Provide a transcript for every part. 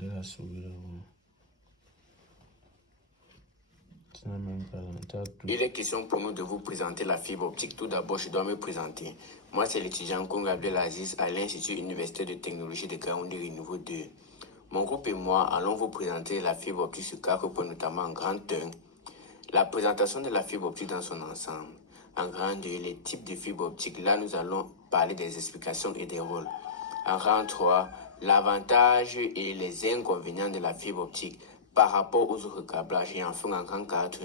de la souris là-bas. Il est question pour nous de vous présenter la fibre optique. Tout d'abord, je dois me présenter. Moi, c'est l'étudiant Congo Abdelaziz à l'Institut universitaire de technologie de Kaoundiri niveau 2. Mon groupe et moi allons vous présenter la fibre optique sur 4 points, notamment en grand 1. La présentation de la fibre optique dans son ensemble. En grand 2, les types de fibre optique. Là, nous allons parler des explications et des rôles. En grand 3, l'avantage et les inconvénients de la fibre optique par rapport aux autres câblages. Et enfin, en grand 4,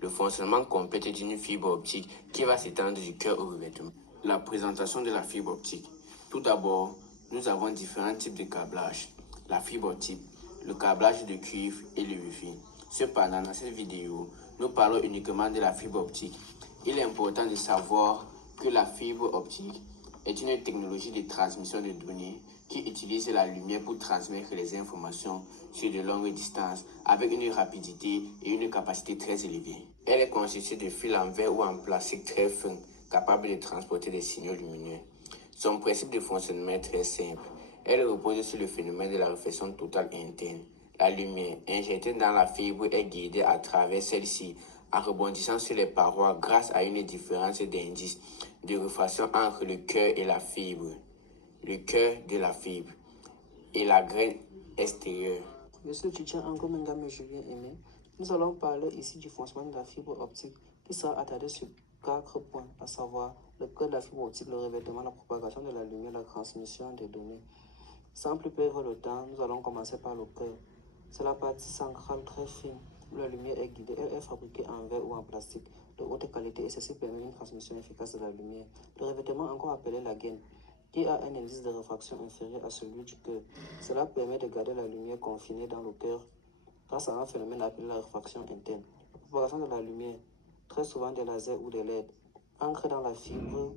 le fonctionnement complet d'une fibre optique qui va s'étendre du cœur au revêtement. La présentation de la fibre optique. Tout d'abord, nous avons différents types de câblages. La fibre optique, le câblage de cuivre et le Wi-Fi. Cependant, dans cette vidéo, nous parlons uniquement de la fibre optique. Il est important de savoir que la fibre optique est une technologie de transmission de données qui utilise la lumière pour transmettre les informations sur de longues distances avec une rapidité et une capacité très élevée. Elle est constituée de fils en verre ou en plastique très fin, capable de transporter des signaux lumineux. Son principe de fonctionnement est très simple. Elle repose sur le phénomène de la réflexion totale interne. La lumière injectée dans la fibre est guidée à travers celle-ci en rebondissant sur les parois grâce à une différence d'indice de réfraction entre le cœur et la fibre, le cœur de la fibre et la graine extérieure. Je suis l'étudiant Ango Mengame Julien Aimé. Nous allons parler ici du fonctionnement de la fibre optique qui sera attardé sur 4 points, à savoir le cœur de la fibre optique, le revêtement, la propagation de la lumière, la transmission des données. Sans plus perdre le temps, nous allons commencer par le cœur. C'est la partie centrale très fine où la lumière est guidée. Elle est fabriquée en verre ou en plastique de haute qualité et ceci permet une transmission efficace de la lumière. Le revêtement, encore appelé la gaine, qui a un indice de réfraction inférieur à celui du cœur. Cela permet de garder la lumière confinée dans le cœur grâce à un phénomène appelé la réfraction interne. La propagation de la lumière, très souvent des lasers ou des LED, ancrée dans la fibre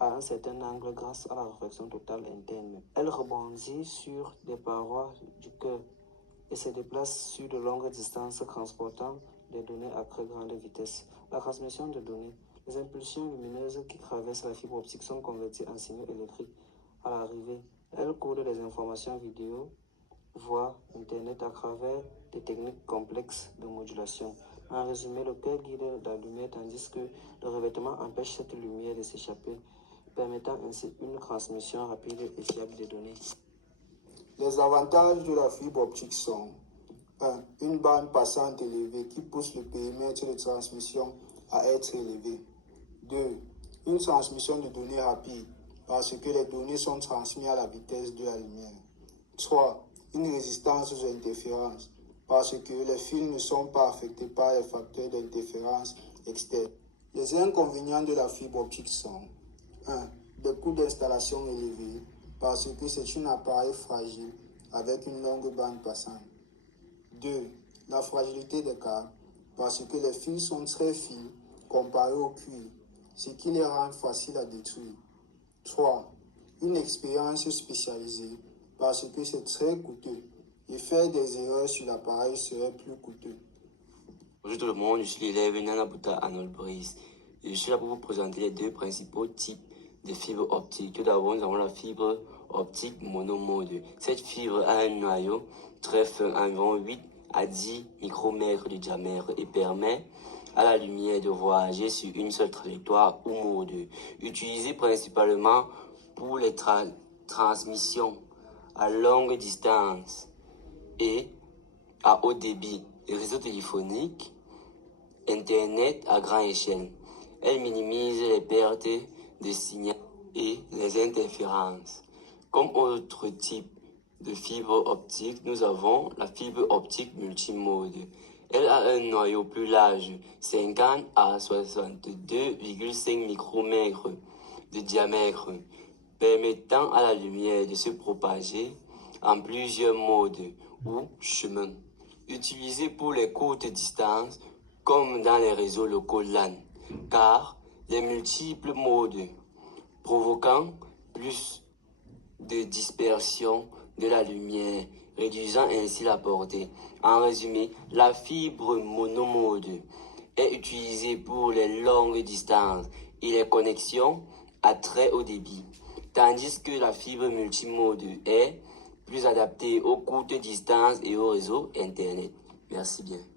à un certain angle grâce à la réflexion totale interne. Elle rebondit sur des parois du cœur et se déplace sur de longues distances transportant des données à très grande vitesse. La transmission de données. Les impulsions lumineuses qui traversent la fibre optique sont converties en signaux électriques à l'arrivée. Elles codent les informations vidéo, voix, Internet à travers des techniques complexes de modulation. En résumé, le cœur guide la lumière tandis que le revêtement empêche cette lumière de s'échapper, permettant ainsi une transmission rapide et fiable des données. Les avantages de la fibre optique sont 1. Une bande passante élevée qui pousse le périmètre de transmission à être élevé. 2. Une transmission de données rapide parce que les données sont transmises à la vitesse de la lumière. 3. Une résistance aux interférences parce que les fils ne sont pas affectés par les facteurs d'interférence externes. Les inconvénients de la fibre optique sont 1. Des coûts d'installation élevés parce que c'est un appareil fragile avec une longue bande passante. 2. La fragilité des câbles parce que les fils sont très fins comparés au cuir, ce qui les rend faciles à détruire. 3. Une expérience spécialisée parce que c'est très coûteux et faire des erreurs sur l'appareil serait plus coûteux. Bonjour tout le monde, je suis l'élève Nanabuta Arnold Brice. Je suis là pour vous présenter les deux principaux types de fibres optiques. Tout d'abord, nous avons la fibre optique monomode. Cette fibre a un noyau très fin, environ 8 à 10 micromètres de diamètre et permet à la lumière de voyager sur une seule trajectoire ou mode. Utilisée principalement pour les transmissions à longue distance et à haut débit, les réseaux téléphoniques, Internet à grande échelle. Elle minimise les pertes de signal et les interférences. Comme autre type de fibre optique, nous avons la fibre optique multimode. Elle a un noyau plus large, 50 à 62,5 micromètres de diamètre, permettant à la lumière de se propager en plusieurs modes ou chemins. Utilisée pour les courtes distances, comme dans les réseaux locaux LAN, car les multiples modes provoquant plus de dispersion de la lumière, réduisant ainsi la portée. En résumé, la fibre monomode est utilisée pour les longues distances et les connexions à très haut débit, tandis que la fibre multimode est plus adapté aux courtes distances et au réseau Internet. Merci bien.